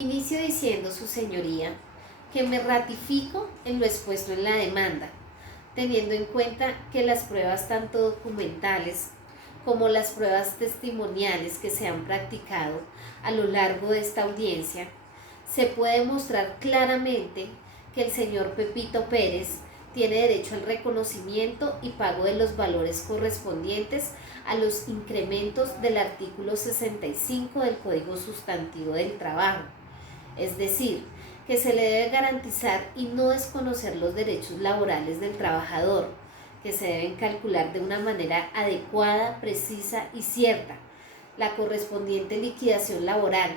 Inicio diciendo, su señoría, que me ratifico en lo expuesto en la demanda, teniendo en cuenta que las pruebas tanto documentales como las pruebas testimoniales que se han practicado a lo largo de esta audiencia, se puede mostrar claramente que el señor Pepito Pérez tiene derecho al reconocimiento y pago de los valores correspondientes a los incrementos del artículo 65 del Código Sustantivo del Trabajo. Es decir, que se le debe garantizar y no desconocer los derechos laborales del trabajador, que se deben calcular de una manera adecuada, precisa y cierta, la correspondiente liquidación laboral,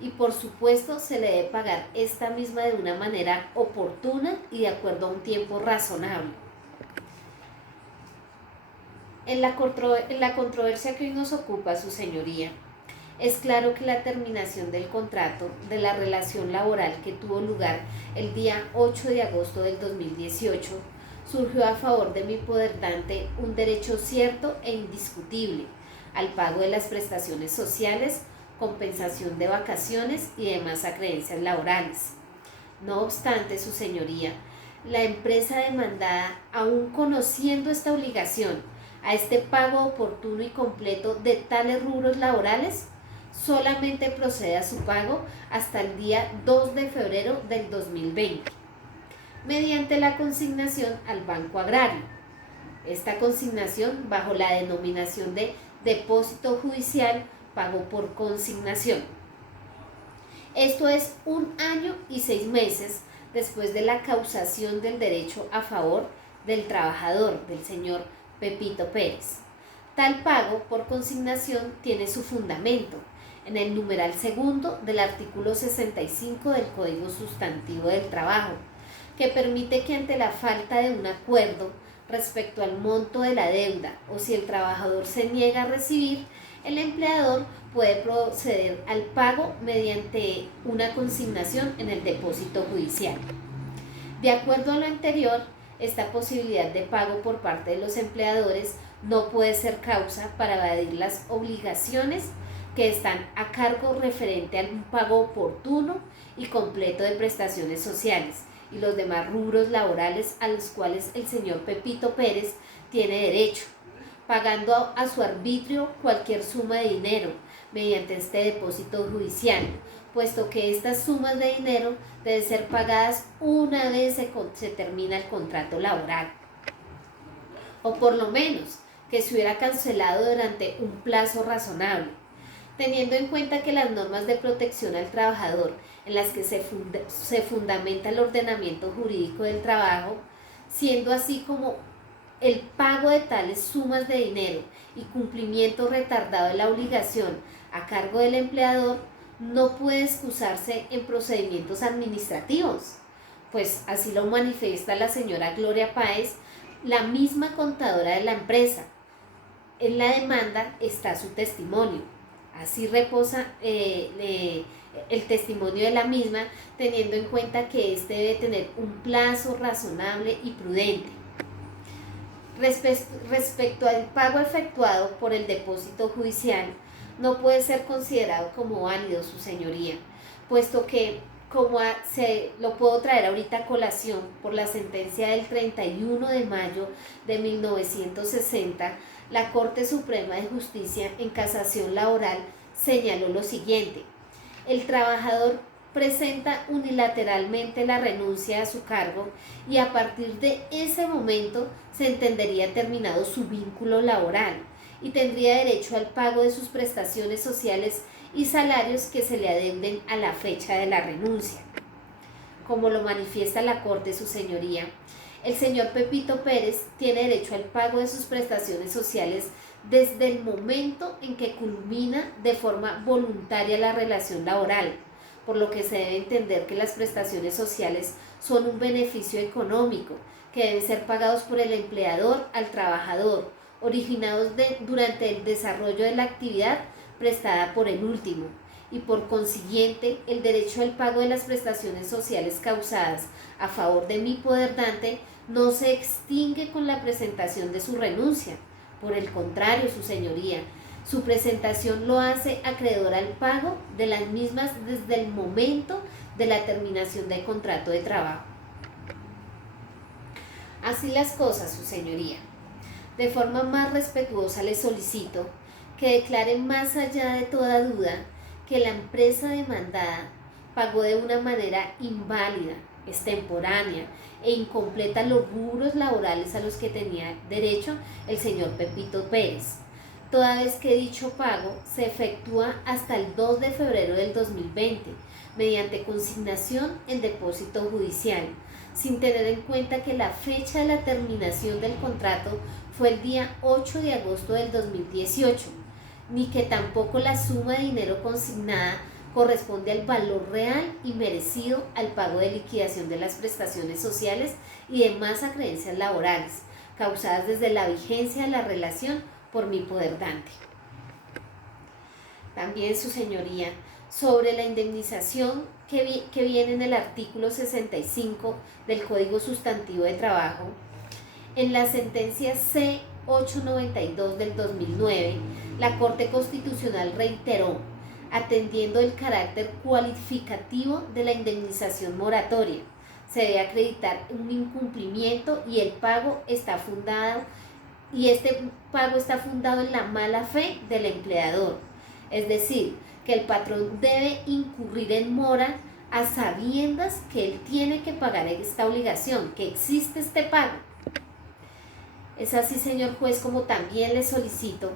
y por supuesto se le debe pagar esta misma de una manera oportuna y de acuerdo a un tiempo razonable. En la controversia que hoy nos ocupa, su señoría, es claro que la terminación del contrato de la relación laboral que tuvo lugar el día 8 de agosto del 2018 surgió a favor de mi poderdante un derecho cierto e indiscutible al pago de las prestaciones sociales, compensación de vacaciones y demás acreencias laborales. No obstante, su señoría, la empresa demandada, aún conociendo esta obligación a este pago oportuno y completo de tales rubros laborales, solamente procede a su pago hasta el día 2 de febrero del 2020, mediante la consignación al Banco Agrario. Esta consignación bajo la denominación de depósito judicial pago por consignación. Esto es 1 año y 6 meses después de la causación del derecho a favor del trabajador, del señor Pepito Pérez. Tal pago por consignación tiene su fundamento en el numeral segundo del artículo 65 del Código Sustantivo del Trabajo, que permite que ante la falta de un acuerdo respecto al monto de la deuda o si el trabajador se niega a recibir, el empleador puede proceder al pago mediante una consignación en el depósito judicial. De acuerdo a lo anterior, esta posibilidad de pago por parte de los empleadores no puede ser causa para evadir las obligaciones que están a cargo referente a un pago oportuno y completo de prestaciones sociales y los demás rubros laborales a los cuales el señor Pepito Pérez tiene derecho, pagando a su arbitrio cualquier suma de dinero mediante este depósito judicial, puesto que estas sumas de dinero deben ser pagadas una vez se termina el contrato laboral, o por lo menos que se hubiera cancelado durante un plazo razonable, teniendo en cuenta que las normas de protección al trabajador en las que se fundamenta el ordenamiento jurídico del trabajo, siendo así como el pago de tales sumas de dinero y cumplimiento retardado de la obligación a cargo del empleador, no puede excusarse en procedimientos administrativos, pues así lo manifiesta la señora Gloria Páez, la misma contadora de la empresa. En la demanda está su testimonio. Así reposa el testimonio de la misma, teniendo en cuenta que éste debe tener un plazo razonable y prudente. Respecto al pago efectuado por el depósito judicial, no puede ser considerado como válido, su señoría, puesto que, como se lo puedo traer ahorita a colación por la sentencia del 31 de mayo de 1960, la Corte Suprema de Justicia en casación laboral señaló lo siguiente: el trabajador presenta unilateralmente la renuncia a su cargo y a partir de ese momento se entendería terminado su vínculo laboral y tendría derecho al pago de sus prestaciones sociales y salarios que se le adeuden a la fecha de la renuncia. Como lo manifiesta la Corte, su señoría, el señor Pepito Pérez tiene derecho al pago de sus prestaciones sociales desde el momento en que culmina de forma voluntaria la relación laboral, por lo que se debe entender que las prestaciones sociales son un beneficio económico que deben ser pagados por el empleador al trabajador, originados durante el desarrollo de la actividad prestada por el último, y por consiguiente el derecho al pago de las prestaciones sociales causadas a favor de mi poderdante no se extingue con la presentación de su renuncia. Por el contrario, su señoría, Su presentación lo hace acreedor al pago de las mismas desde el momento de la terminación del contrato de trabajo. Así las cosas, su señoría. De forma más respetuosa le solicito que declare más allá de toda duda que la empresa demandada pagó de una manera inválida, extemporánea e incompleta los rubros laborales a los que tenía derecho el señor Pepito Pérez, toda vez que dicho pago se efectúa hasta el 2 de febrero del 2020 mediante consignación en depósito judicial, sin tener en cuenta que la fecha de la terminación del contrato fue el día 8 de agosto del 2018, ni que tampoco la suma de dinero consignada corresponde al valor real y merecido al pago de liquidación de las prestaciones sociales y demás acreencias laborales, causadas desde la vigencia de la relación por mi poder dante. También, su señoría, sobre la indemnización que viene en el artículo 65 del Código Sustantivo de Trabajo, en la sentencia C-892 del 2009, la Corte Constitucional reiteró, atendiendo el carácter cualificativo de la indemnización moratoria, se debe acreditar un incumplimiento y este pago está fundado en la mala fe del empleador, es decir, que el patrón debe incurrir en mora a sabiendas que él tiene que pagar esta obligación, que existe este pago. Es así, señor juez, como también le solicito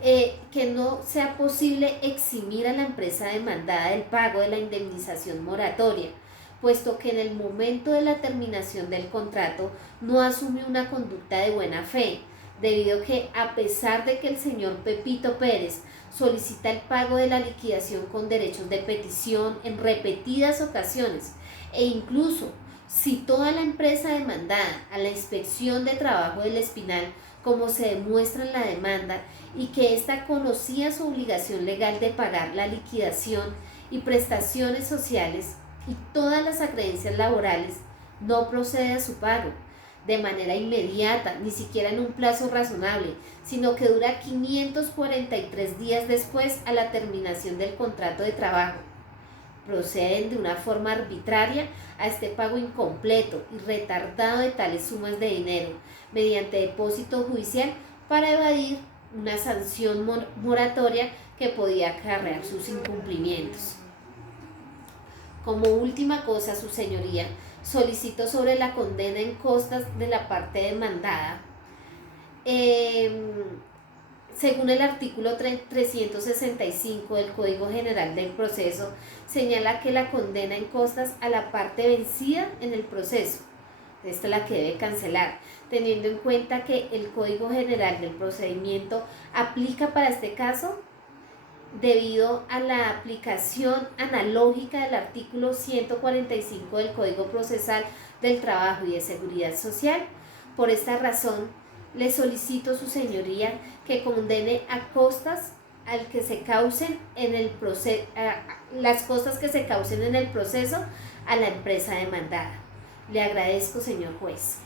que no sea posible eximir a la empresa demandada del pago de la indemnización moratoria, puesto que en el momento de la terminación del contrato no asume una conducta de buena fe, debido a que, a pesar de que el señor Pepito Pérez solicita el pago de la liquidación con derechos de petición en repetidas ocasiones e incluso citó a la empresa demandada a la Inspección de Trabajo del Espinal, como se demuestra en la demanda, y que ésta conocía su obligación legal de pagar la liquidación y prestaciones sociales y todas las acreencias laborales, no procede a su pago de manera inmediata, ni siquiera en un plazo razonable, sino que dura 543 días después a la terminación del contrato de trabajo. Proceden de una forma arbitraria a este pago incompleto y retardado de tales sumas de dinero mediante depósito judicial para evadir una sanción moratoria que podía acarrear sus incumplimientos. Como última cosa, su señoría, solicito sobre la condena en costas de la parte demandada. Según el artículo 365 del Código General del Proceso, señala que la condena en costas a la parte vencida en el proceso, esta es la que debe cancelar, teniendo en cuenta que el Código General del Procedimiento aplica para este caso debido a la aplicación analógica del artículo 145 del Código Procesal del Trabajo y de Seguridad Social. Por esta razón, le solicito, su señoría, que condene a costas al que se causen en el proceso, las costas que se causen en el proceso a la empresa demandada. Le agradezco, señor juez.